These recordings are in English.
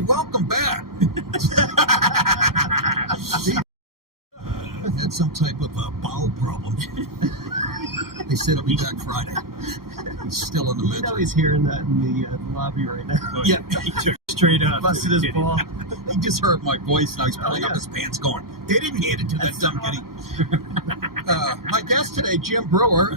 Hey, welcome back. I had some type of bowel problem. They said it'll be back Friday. He's still in the middle. He's hearing that in the lobby right now. Oh, yeah, he took straight up. Busted his ball. He just heard my voice. Now he's pulling up his pants going, they didn't hand it to that dumb kitty. My guest today, Jim Brewer.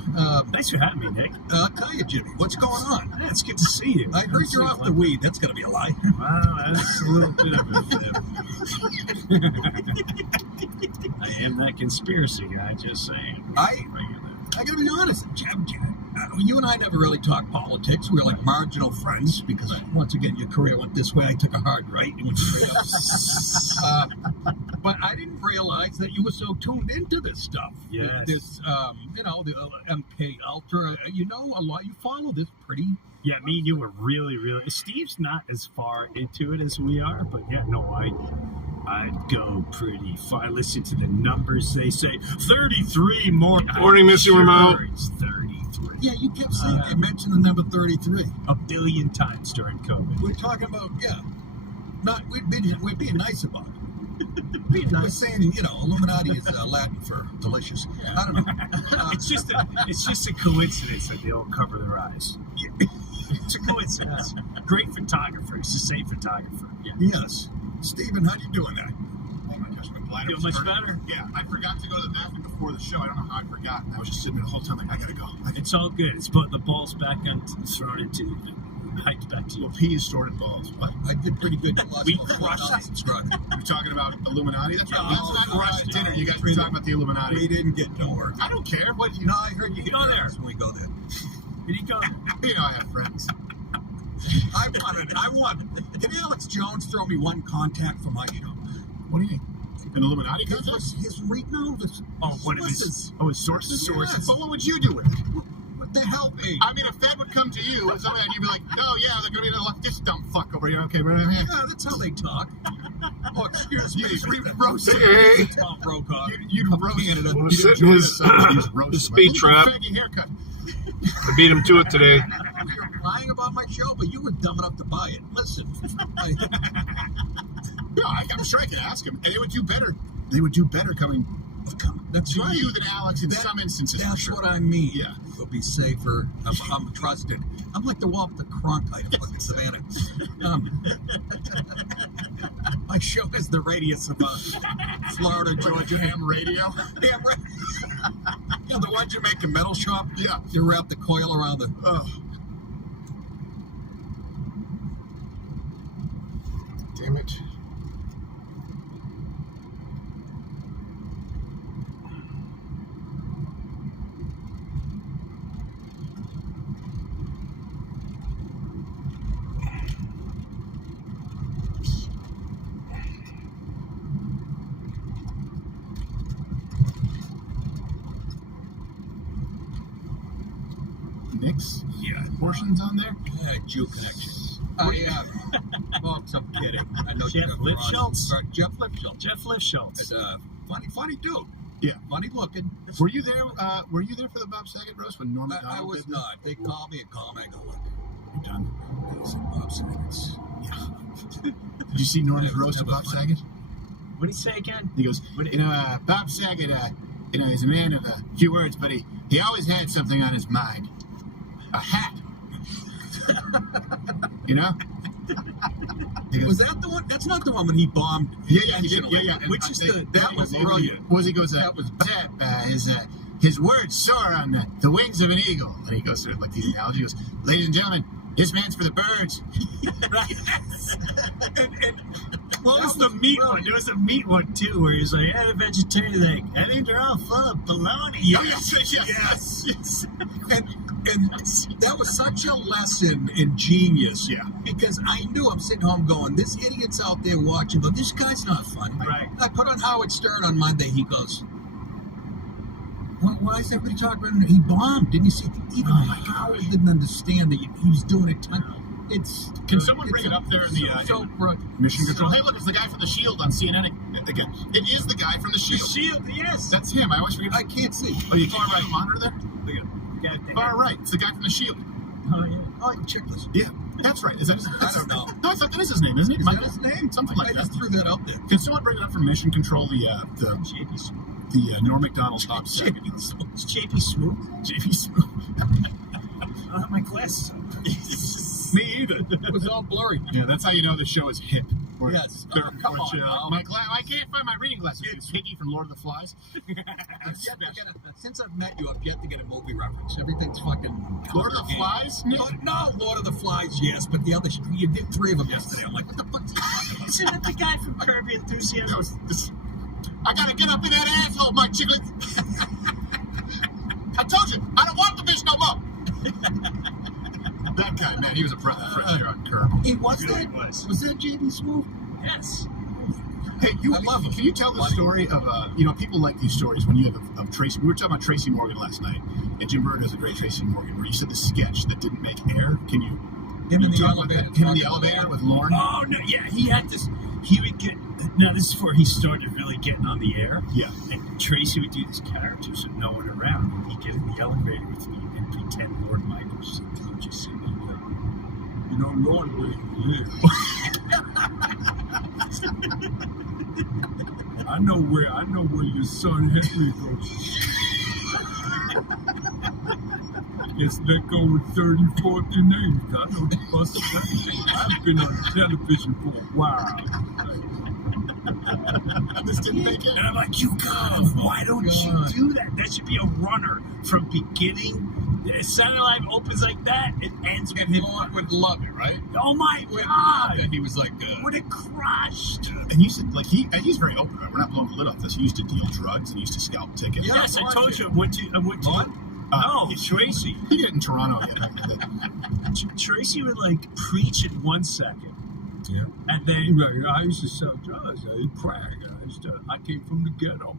Thanks for having me, Nick. I'll tell you, Jimmy, what's going on? Yeah, it's good to see you. I heard you're off the weed. That's going to be a lie. Wow, that's a little bit of a fib. I am that conspiracy guy, just saying. I got to be honest, Jim, you and I never really talked politics. We were like marginal friends because, once again, your career went this way. I took a hard right and went straight up. But I didn't realize that you were so tuned into this stuff. Yes. This, the MK Ultra. You know a lot. You follow this pretty. Yeah, me and you were really. Steve's not as far into it as we are, but yeah, no, I'd go pretty far. Listen to the numbers they say. 33 more. Morning, Mr. Remote. It's 33. Yeah, you kept saying, you mentioned the number 33. A billion times during COVID. We're talking about, we're being nice about it. We're saying, Illuminati is Latin for delicious. Yeah. I don't know. It's just a coincidence that they all cover their eyes. It's a coincidence. Great photographer. He's the same photographer. Yeah. Yes. Stephen, how do you doing that? Oh my gosh, my bladder Feel was much hurting. better? Yeah, I forgot to go to the bathroom before the show. I don't know how I forgot. I was just sitting there the whole time like, I gotta go. It's all good. It's put the balls back on, thrown into, hiked back to you. Well, peas stored in balls. What? I did pretty good. We crushed it. You're talking about Illuminati? That's right. No, Last night at dinner, you guys were talking about the Illuminati. We didn't get nowhere. I don't care. What? No, I heard you go there. When we go there. Did he go? You know I have friends. I want. Can Alex Jones throw me one contact for my show? What do you mean? An Illuminati contact? His sources? Yes. But what would you do with it? What the hell, me? I mean, if Fed would come to you and somebody, and you'd be like, oh, yeah, they're going to be like this dumb fuck over here. Okay, right here. Yeah, that's how they talk. Oh, excuse me. You'd roast it. Tom Brokaw. You'd roast it. Well, You'd roast his speed trap. Faggy haircut. I beat him to it today. You're lying about my show, but you were dumb enough to buy it. Listen. No, I'm sure I could ask him, and they would do better. They would do better coming That's to right. you than Alex in some instances. That's for sure. what I mean. Yeah. It'll be safer. I'm trusted. I'm like the Walk the Cronkite of fucking Savannah. My show is the radius of Florida, Georgia. Ham radio. Ham radio. The ones you make in metal shop. Yeah. You wrap the coil around the. Damn it. Nick's portions on there? Yeah, Jew connection. Folks, I'm kidding. I know Jeff Lipschultz? Jeff Lipschultz. Jeff Lipschultz. Funny dude. Yeah. Funny looking. Were you there? Were you there for the Bob Saget roast when Norm Macdonald? I was did not. They called me and called me. I go, look, You're done. I said, Bob Saget's. Did you see Norm's roast of Bob Saget? What did he say again? He goes, Bob Saget, he's a man of a few words, but he always had something on his mind. A hat. You know? Goes, Was that the one? That's not the one when he bombed. Yeah, he did. Yeah. Which is that was brilliant. He goes, that was his words soar on the wings of an eagle. And he goes through like the analogy. He goes, ladies and gentlemen, this man's for the birds. and what was the meat one? There was a meat one too, where he was like, "I had a vegetarian thing. I think they're all full of baloney." Yes. And that was such a lesson in genius. Yeah. Because I knew I'm sitting home going, this idiot's out there watching, but this guy's not funny. Right. I put on Howard Stern on Monday. He goes, why is everybody talking about him? He bombed. Didn't you see? Even Howard didn't understand that he was doing it. Can someone bring it up there in the Mission Control? Hey, look, it's the guy from The Shield on CNN again. It is the guy from The Shield. The Shield, yes. That's him. I always forget. I can't see. Oh, you can't right monitor there? Look at him. Far right. It's the guy from The Shield. Oh, yeah. Oh, I can check this. Yeah. That's right. Is that his, I don't know. No, I thought that is his name, isn't it? Is that his name? Something like I that. just threw that out there. Can someone bring it up from Mission Control? The Norm Macdonald Bob Saget. It's JP Smoot. JP Smoot. I don't have my glasses on. Me either. It was all blurry. Yeah, that's how you know the show is hip. Yes. Oh, come on now. I can't find my reading glasses. It's Piggy from Lord of the Flies. Since I've met you, I've yet to get a movie reference. Everything's fucking Lord of the Flies? No, Lord of the Flies, yes, but the other you did 3 of them yesterday. I'm like, what the fuck's he talking about? Isn't that the guy from Curb Your Enthusiasm? I gotta get up in that asshole, my chicklets. I told you, I don't want the bitch no more. That guy, man, he was a breath of fresh air on Curb. He was Really that? was. Was that JD Smooth? Yes. Hey, I love him. Can you tell the story of, people like these stories when you have of Tracy. We were talking about Tracy Morgan last night, and Jim Bird has a great Tracy Morgan where you said the sketch that didn't make air. Can you Him in the talk about elevator. that? Him in the elevator with Lauren? Oh, no, yeah, he had this. He would get. Now, this is before he started really getting on the air. Yeah. And Tracy would do these characters with no one around. And he'd get in the elevator with me and pretend Lord Michael's just sitting there. You know, Lord, where you live. I know where your son Henry goes. It's let go with 34th and 8th. I know the bus. I've been on television for a while. This didn't make it. And I'm like, you guys, why don't you do that? That should be a runner from beginning. Saturday Night Live opens like that, it ends with And him. Lauren would love it, right? Oh my Would love God! it. He was like, Would have crushed. And you said, like, he's very open about it. We're not blowing the lid off this. He used to deal drugs and he used to scalp tickets. Yeah. Yes, I told you. I went to. No, Tracy. He did it in Toronto yet. Tracy would like preach in 1 second. Yeah. And then like, I used to sell drugs. I crack. I came from the ghetto.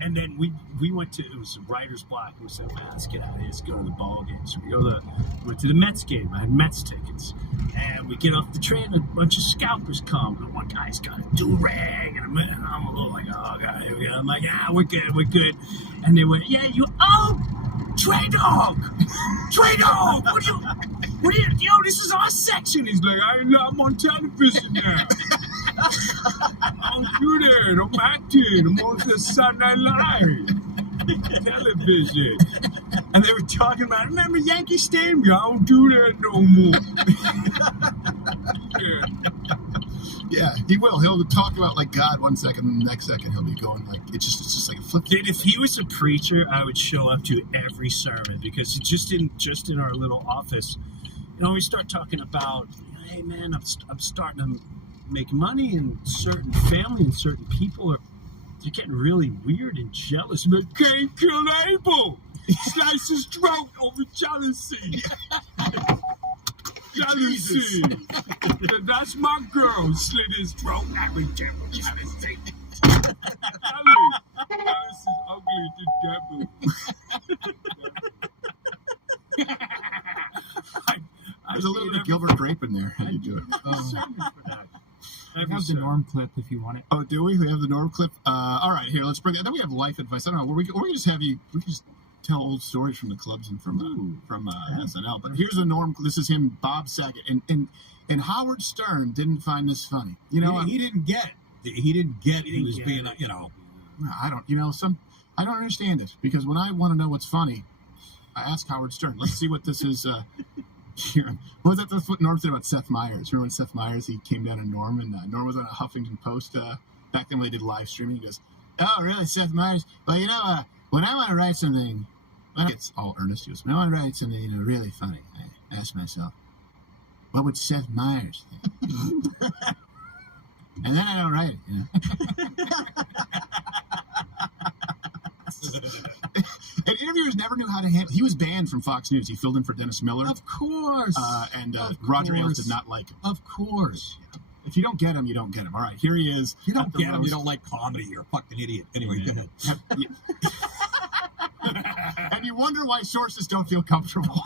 And then we went to, it was a writer's block. We said, man, let's get out of here. Let's go to the ball game. So we went to the Mets game. I had Mets tickets. And we get off the train, a bunch of scalpers come. And one guy's got a do-rag. And I'm a little like, oh, God, here we go. I'm like, we're good. And they went, yeah, Trey Dog! Trey Dog! What do you, yo, this is our section. He's like, I'm on television now. I don't do that. I'm acting. I'm on the Saturday Night Live television. And they were talking about, remember Yankee Stadium? I don't do that no more. Yeah, he will. He'll talk about like God 1 second, and the next second he'll be going like it's just like a flip. Dude, if he was a preacher, I would show up to every sermon because just in our little office, we start talking about, hey man, I'm starting to make money, and certain family and certain people they're getting really weird and jealous. But can't kill Abel. Slice his throat over jealousy. Jealousy. That's my girl. Slit his throat. I would jealousy. Jealousy is ugly to devil. There's a little bit of Gilbert Grape in there. How you do it? I have the Norm clip if you want it. Oh, do we? We have the Norm clip. All right, here. Let's bring it. Then we have life advice. I don't know. Or we just have you. We can just tell old stories from the clubs and from SNL. But here's a Norm. This is him, Bob Saget, and Howard Stern didn't find this funny. You know, he didn't get. He was being. I don't. I don't understand it because when I want to know what's funny, I ask Howard Stern. Let's see what this is. Here. What was that? That's what Norm said about Seth Meyers. Remember when Seth Meyers, he came down on Norm, and Norm was on a Huffington Post back then when they did live streaming. He goes, oh, really, Seth Meyers? Well, when I want to write something, it's all earnest. He goes, when I want to write something, really funny, I ask myself, what would Seth Meyers think? And then I don't write it, And interviewers never knew how to handle. He was banned from Fox News. He filled in for Dennis Miller. Of course. And Roger Ailes did not like him. Of course. If you don't get him, you don't get him. All right, here he is. You don't get him. You don't like comedy. You're a fucking idiot. Anyway, go ahead. And you wonder why sources don't feel comfortable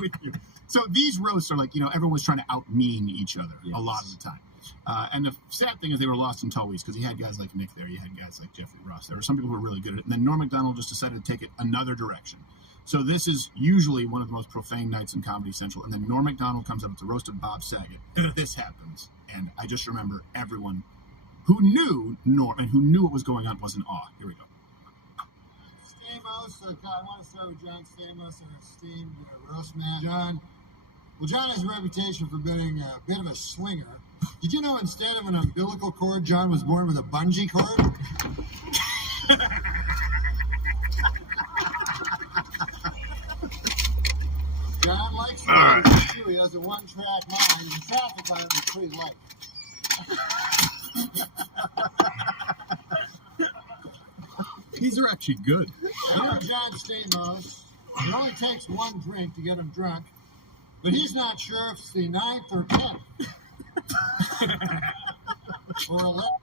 with you. So these roasts are like, everyone was trying to out-mean each other a lot of the time. And the sad thing is they were lost in tow because he had guys like Nick there. He had guys like Jeffrey Ross. There were some people who were really good at it. And then Norm Macdonald just decided to take it another direction. So this is usually one of the most profane nights in Comedy Central. And then Norm Macdonald comes up with the roast of Bob Saget. This happens. And I just remember everyone who knew Norm and who knew what was going on was in awe. Here we go. Stamos, I want to start with John Stamos, our esteemed roast man. John, well, John has a reputation for being a bit of a swinger. Did you know instead of an umbilical cord, John was born with a bungee cord? John likes to do. He has a one-track mind, and traffic on it is pretty light. These are actually good. You know John Stamos, it only takes one drink to get him drunk, but he's not sure if it's the 9th or 10th. Or 11th.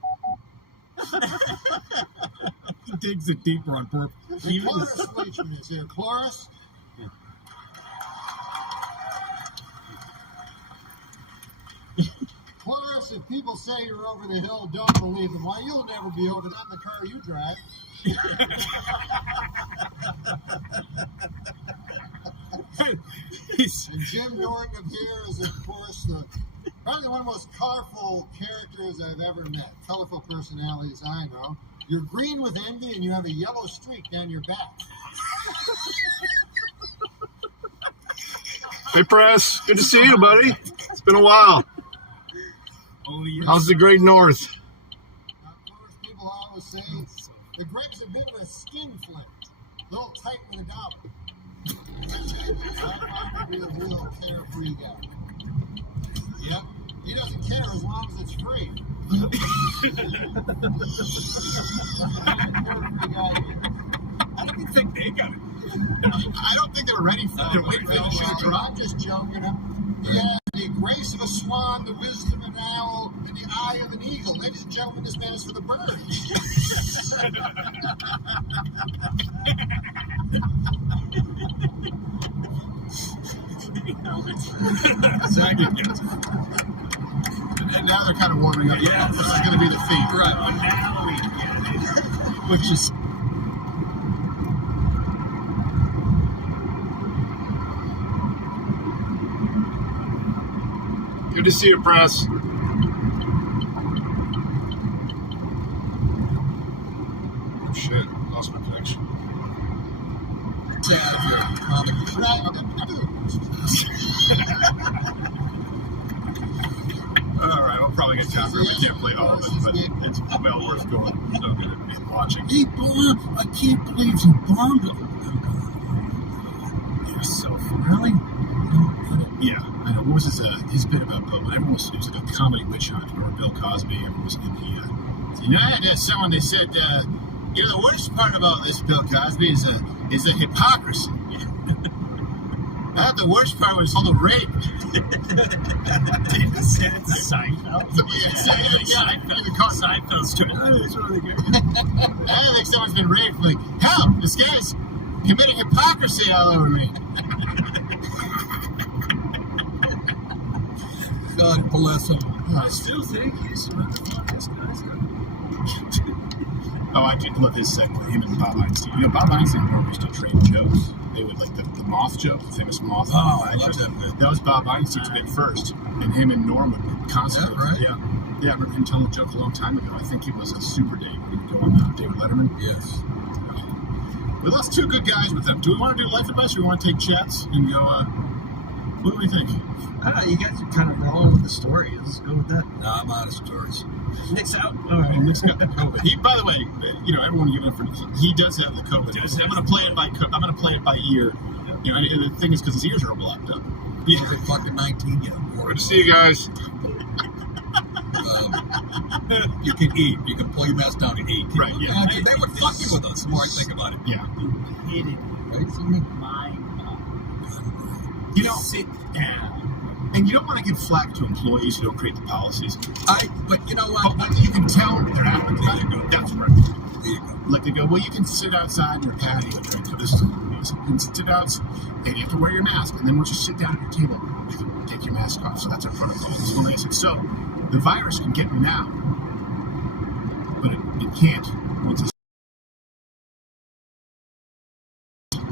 He digs it deeper on purpose. The Cloris Leachman is here. Cloris? Cloris, if people say you're over the hill, don't believe them. Why, you'll never be over that in the car you drive. And Jim Norton of here is, of course, probably one of the most colorful characters I've ever met. Colorful personalities I know. You're green with envy and you have a yellow streak down your back. Hey, Press. Good to see you, buddy. It's been a while. Oh, yes. How's the Great North? Now, of course, people always say that Greg's a bit of a skin flint. A little tight with a dollar. I want to be a real carefree guy. Yep. He doesn't care as long as it's free. Carefree guy here. How do you think they got it? I don't think they were ready for it. They're waiting for the shoe to drop. I'm just joking. He has the grace of a swan, the wisdom of an owl, and the eye of an eagle. Ladies and gentlemen, this man is for the birds. Saget gets it. And now they're kind of warming up. Yeah. This is going to be the theme. Right. Oh, now we get it. Which is Good to see you, Press. Oh, shit. Lost my connection. stay out of here. All right, we'll probably get time for it. We can't play all of it, but it's well worth going and watching. He bombed. I can't believe he bombed him. They're so Really? Yeah, I know. What was his bit about Bill? When everyone was, it was like a comedy witch hunt. Remember Bill Cosby? Everyone was in the. I had someone. They said, the worst part about this Bill Cosby is the hypocrisy. The worst part was all the rape. David said it's a Seinfeld. Seinfeld's story. That's really good. I think someone's been raped. Like, hell, this guy's committing hypocrisy all over me. God bless him. I still think he's one of the funniest guys. Oh, I did love his segment. Him and Bob Einstein. You know, Bob Einstein used to trade jokes. They would like the moth joke, the famous moth. Oh, I love that bit. That was Bob Einstein's bit first, and him and Norm would constantly. Right? Yeah. Yeah, I remember him telling a joke a long time ago. I think he was a Super Dave when he would go on David Letterman. Yes. We lost two good guys with them. Do we want to do life advice, or do we want to take chats and go? What do we think? You guys are kind of rolling with the story. Let's go with that. No, I'm out of stories. Nick's out. All right. Nick's got the COVID. He, by the way, everyone give it for he does have the COVID. I'm going to play it by ear. And the thing is, because his ears are blocked up. He's fucking 19 yet. Good to see you guys. You can eat. You can pull your mask down and eat. Right, yeah. They were fucking with us the more I think about it. Yeah. Hit it. Right? Sit down. And you don't want to give flack to employees who don't create the policies. But you know what? But you can tell they're advocating. That's right. There you go. Like they go, well, you can sit outside in your patio and drink. So this is amazing. You can sit outside, and you have to wear your mask. And then once you sit down at your table, you can take your mask off. So that's our protocol. It's amazing. So the virus can get you now, but it can't once it's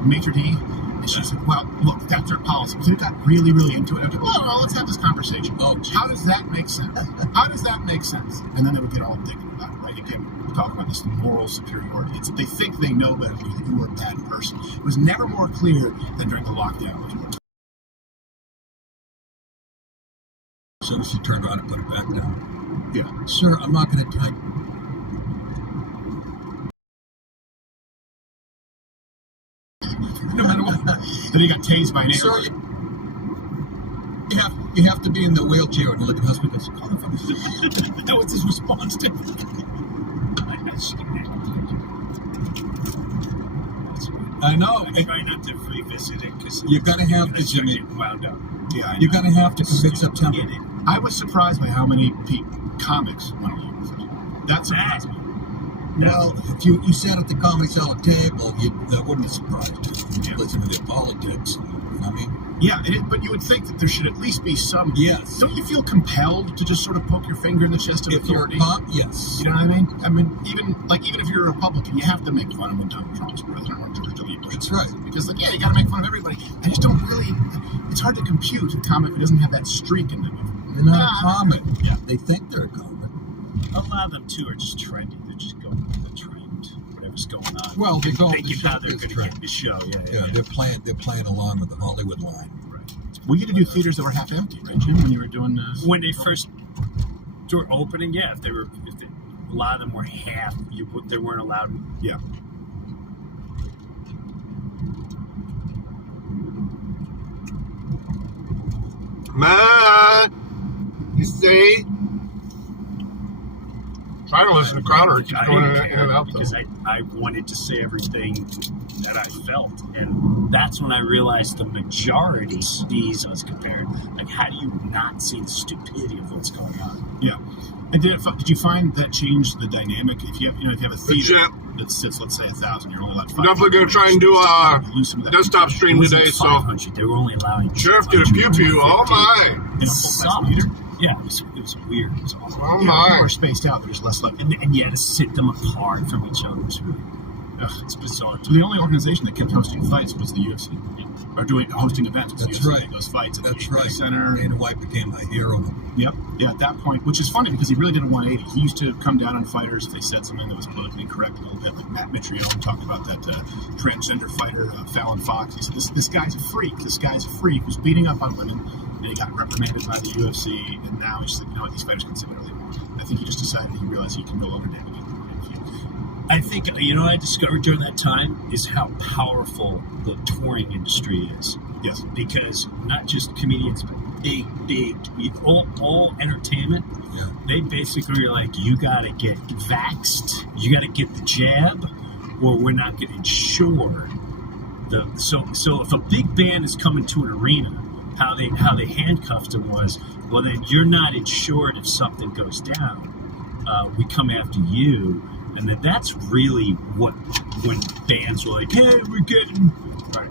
maitre d', and she said, well, look, that's their policy. So it got really, really into it. I was like, well, let's have this conversation. Oh, geez. How does that make sense? How does that make sense? And then they would get all indignant about it, right? Again, we're talking about this moral superiority. It's that they think they know better than you, that you are a bad person. It was never more clear than during the lockdown. As soon as she turned around and put it back down. Yeah. Sir, I'm not going to type. No matter what. Then he got tased by an Sir, air. you have to be in the wheelchair and you look at the hospital and go, that was his response to it. I know. I try not to revisit it because You gotta have to, Jimmy. wound up. Yeah, You're going to have to convict September. I was surprised by how many comics went along with it. That surprised me. Well, if you sat at the Comedy Cellar table, that wouldn't have surprised you. Yeah. Listen to their politics. You know what I mean? Yeah, but you would think that there should at least be some. Yes. Don't you feel compelled to just sort of poke your finger in the chest of If you're a authority? cop, yes. You know what I mean? I mean, even if you're a Republican, you have to make fun of when Donald Trump's president or George W. Bush. That's right. Because, you got to make fun of everybody. I just don't really. It's hard to compute a comic who doesn't have that streak in them. They're not a comic. Yeah. They think they're a comic. A lot of them too are just trendy. They're just going with the trend, whatever's going on. Well, they go with thinking the how show they're is going to trend. get the show. Yeah. Yeah, they're playing along with the Hollywood line. Right. We get to do theaters that were half empty, right, Jim? When you were doing When they first were opening, yeah, a lot of them were half. They weren't allowed. yeah. Ma, you say? Trying to listen to Crowder. It keeps I going didn't in and care out. because I wanted to say everything that I felt, and that's when I realized the majority of these I was compared. Like, how do you not see the stupidity of what's going on? Yeah. And did you find that changed the dynamic? If you have a theater Legit. that sits, let's say, 1,000, you're only allowed 500. Definitely going to try and do a desktop stream It wasn't today, so 500. They were only allowing Sheriff did a pew pew. Oh my! It Full-size sucked. theater? Yeah, it was weird. It was awful. Oh Yeah, people my! are spaced out. There's less like. And you had to sit them apart from each other. It was really, it's bizarre. The only organization that kept hosting fights was the UFC, or hosting events. Was That's the UFC, right. Those fights at That's the right. Center. Dana White became a hero. Yep. Yeah, at that point, which is funny because he really did a 180. He used to come down on fighters if they said something that was politically incorrect a little bit. Like Matt Mitrione talked about that transgender fighter, Fallon Fox. He said, this guy's a freak. This guy's a freak who's beating up on women. And he got reprimanded by the UFC. And now he's like, you know what, these fighters can say whatever they want. I think he just decided he realized he can no longer navigate the field. I think, what I discovered during that time is how powerful the touring industry is. Yes. Because not just comedians, but big, all entertainment, Yeah. they basically are like, you got to get vaxxed, you got to get the jab, or we're not going to insure the. So if a big band is coming to an arena, how they handcuffed them was, well, then you're not insured if something goes down. We come after you. And that's really when bands were like, hey,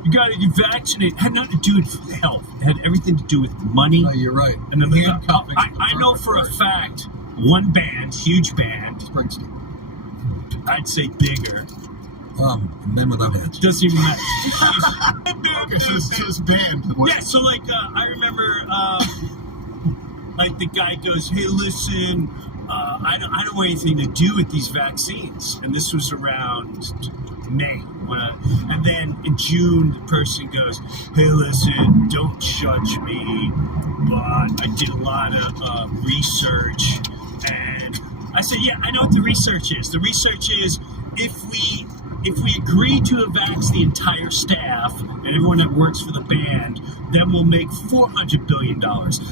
you got to get vaccinated. It had nothing to do with health. It had everything to do with money. No, you're right. And then handcuffing. I know for a fact, one band, huge band, Springsteen. I'd say bigger, Men without hands. doesn't even matter. Okay, so this band. Yeah, so like I remember, like the guy goes, "Hey, listen, I don't want anything to do with these vaccines." And this was around May, and then in June, the person goes, "Hey, listen, don't judge me, but I did a lot of research," and I said, "Yeah, I know what the research is. The research is if we agree to vax the entire staff and everyone that works for the band, then we'll make $400 billion.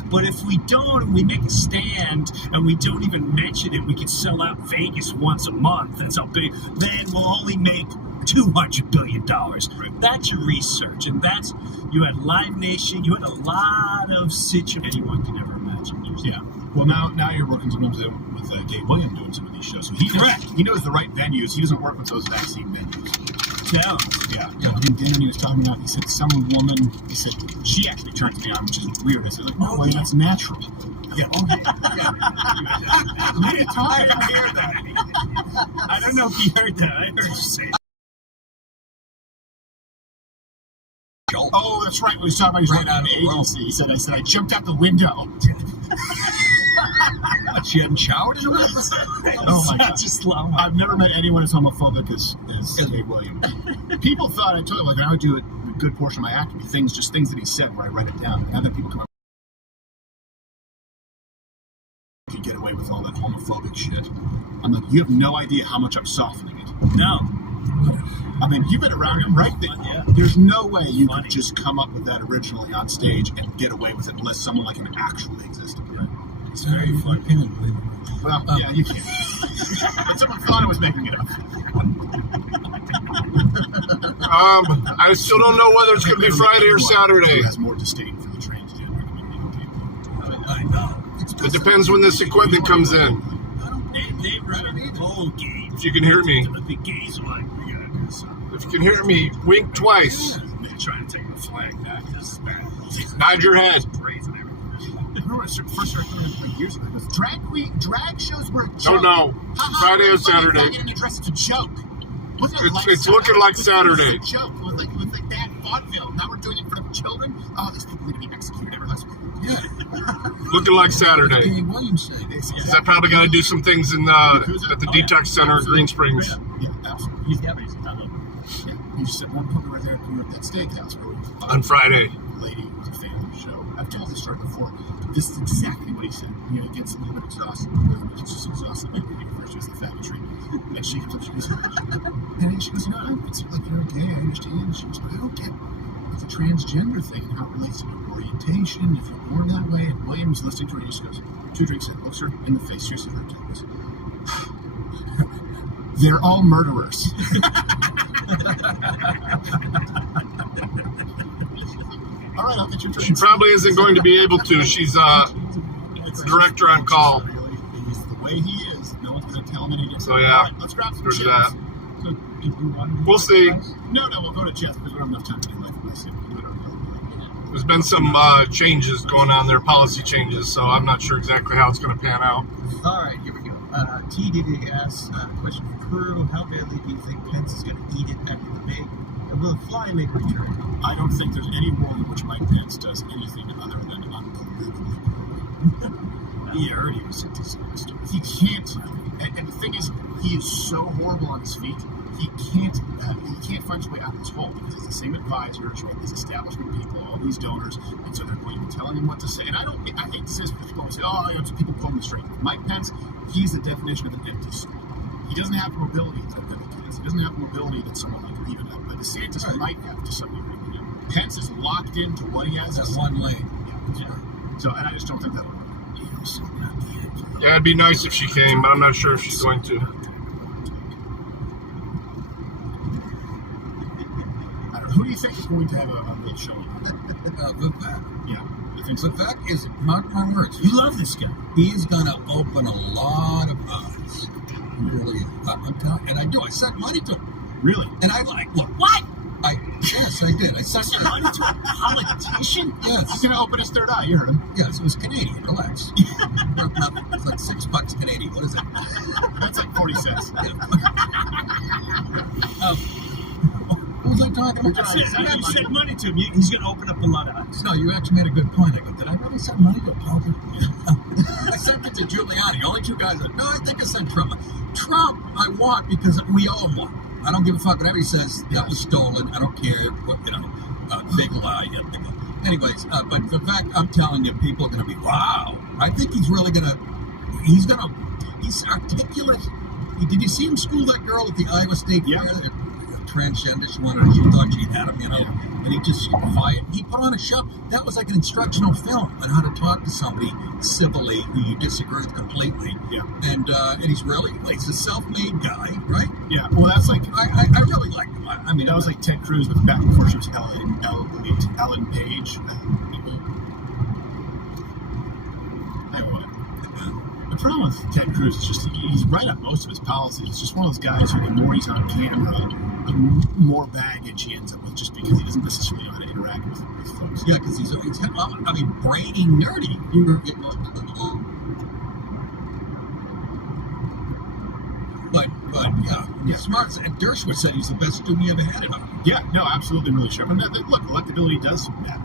But if we don't, and we make a stand, and we don't even mention it, we can sell out Vegas once a month, that's how big, then we'll only make $200 billion. That's your research. And that's, you had Live Nation, you had a lot of situations anyone can ever imagine. Yeah. Well, now you're working sometimes with Gabe William doing some of these shows. So he knows the right venues. He doesn't work with those vaccine venues. Yeah. Yeah. And then he was talking about, he said, some woman, he said, she actually turned to me on, which is weird. I said, like, no way, that's natural. Yeah. Okay. I didn't hear that. I don't know if you heard that. I heard you say it. Oh, that's right. We was talking about he's Right running out of out of the agency. He said, I jumped out the window. She hadn't showered in a while. Oh my God. Just love I've never met anyone as homophobic as Dave Williams. People thought, I told you, like, I would do a good portion of my act would be things that he said where I write it down. And then people come up and get away with all that homophobic shit. I'm like, you have no idea how much I'm softening it. No. I mean, you've been around him, right? Yeah. There's no way you Funny. could just come up with that originally on stage and get away with it unless someone like him actually existed. It's very funny. Well, yeah, you can't. But someone thought I was making it up. I still don't know whether it's going to be Friday or Saturday. Who has more disdain for the transgender community? I know. It depends when this equipment comes in. They run a whole game. If you can hear me. The gays were like, we gotta do something. If you can hear me, wink twice. They're trying to take the flag back. This is bad. Nod your head. Praise and everything. I remember when I first started coming in 3 years ago. Because drag shows were a joke. Don't know. Friday or Saturday. It's a joke. It's looking like Saturday. It's a joke. It was like bad vaudeville. Now we're doing it in front of children. Oh, these people need to be executed. Everyone's Yeah. Looking like Saturday. Dave Williams said this. Because I probably got to do some things in at the Detox Center in Green Springs. Yeah, absolutely. He's got basically not open. Yeah. You just said one point right there we were at that steakhouse where we On Friday. lady who was a fan of the show. I've told this story before. This is exactly what he said. You know, he gets a little bit exhausted. He's just exhausted. Maybe he refers to as the faggotry. And she comes up, she goes, and she goes, it's like, you're gay, I understand. She goes, but I don't get the transgender thing and how it relates to your orientation, if you're born that way. And Williams, listening to her, he just goes, 2 drinks in, looks her in the face, seriously, her goes, they're all murderers. All right, I'll get your drink. She probably isn't going to be able to. She's director on call. He's the way he is. No one's going to tell him any different. So, yeah. All right, let's grab some There's chips. that. So, do you want to We'll see. No, we'll go to Jeff because we don't have enough time to do life with myself. We'll do it on the other. There's been some changes going on there, policy changes, so I'm not sure exactly how it's going to pan out. All right, here we go. TDD asks, question for crew, how badly do you think Pence is going to eat it after the debate? And will the fly make a return? I don't think there's any world in which Mike Pence does anything other than unbelievably poorly. He already was a disaster. He can't, and the thing is, he is so horrible on his feet. He can't find his way out of this hole because it's the same advisors, right? These establishment people, all these donors, and so they're going to be telling him what to say. And I hate to say this, because people say, oh, it's people pulling the string. Mike Pence, he's the definition of an empty scroll. He doesn't have the mobility that Bill has. He doesn't have the mobility that someone like even DeSantis might have to some degree. Pence is locked into what he has. That one lane. Yeah. So, and I just don't think that would work. Yeah, it'd be nice if she came, but I'm not sure if she's going to. I don't know. Who do you think is going to have a real showing? Vivek. Yeah, I think so. Vivek is, mark my words, You love this guy. he's going to open a lot of eyes. Really, I'm telling, and I do. I sent money to him, Really? and I like. Look, What? yes, I did. I sent Money to a politician? He's Yes, going to open his third eye. You heard him. yes, it was Canadian. Relax. It's like $6 Canadian. What is it? That's like 40 cents. What was I talking about? That's it. You sent money to him. He's going to open up a lot of eyes. No, you actually made a good point. I go, did I really send money to a politician? I sent it to Giuliani. Only 2 guys said, no, I think I sent Trump. Trump, I want because we owe him one. I don't give a fuck whatever he says. That was stolen. I don't care. What, big lie. Anyways, but Vivek, I'm telling you, people are going to be, wow. I think he's really going to, he's articulate. Did you see him school that girl at the Iowa State Yeah. Fair? Transgender, she thought she had him, and he just quiet. He put on a show. That was like an instructional film on how to talk to somebody civilly who you disagree with completely. Yeah. And he's he's a self-made guy, right? Yeah. Well, that's like, I really like him. I mean, that was like Ted Cruz, but back before she was Ellen Page. The problem with Ted Cruz is just he's right on most of his policies. It's just one of those guys who the more he's on camera, the more baggage he ends up with just because he doesn't necessarily know how to interact with folks. yeah, because he's brainy, nerdy. But yeah, He's smart. And Dershowitz said he's the best student he ever had it on. Yeah, no, absolutely, really sure. I mean, look, electability does matter.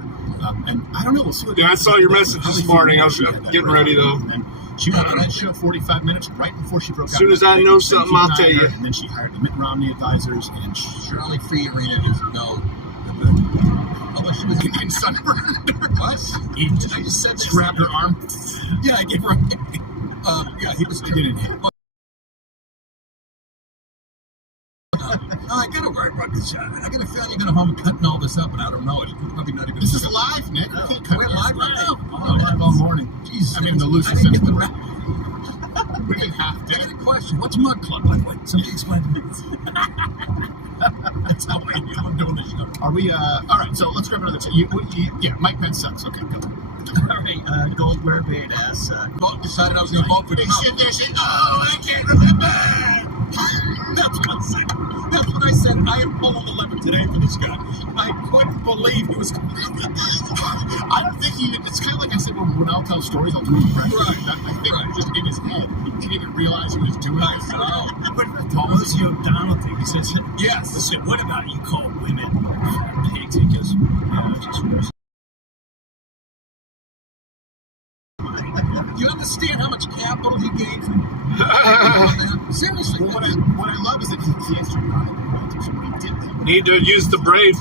And I don't know, we'll see what Yeah, I saw your message this morning. I was getting ready, though. And then she went on that show 45 minutes right before she broke out. As soon as I know something, I'll tell you. And then she hired the Mitt Romney advisors, and Shirley Fiorina doesn't know. Although she was getting sunburned. What? I just said this. Grabbed her arm. Yeah, I gave her. Yeah, he was. They didn't hit. No, I gotta worry about this. I got a feeling you're gonna home cutting all this up, and I don't know it. It's probably not even. This is live, Nick. You can't cut We're this. live right now. Oh, live all morning. Jesus. I mean, the loosest I didn't get the sense. rap. We can have I to. got a question. What's Mud Club? By the way, somebody explain to me. That's how I knew I'm doing this show. Are we, all right, so let's grab another yeah, Mike Pence sucks. Okay, go. All right, Gold Mermaid asks, Decided I was gonna vote for They Trump. sit there saying, oh, I can't remember. That's what I said. That's what I said. I am pulling the lever today for this guy. I couldn't believe he was. I don't think it's kind of like I said when I'll tell stories, I'll do impressions. Right. I think it was just in his head. He didn't even realize he was doing this. But Pelosi O'Donnell thing, he says, Yes. listen, what about you call women pigs? Because, just worse. Do you understand how much capital he gained from seriously? Well, what I love is that he answered right. So when he did that, Need to use the brave.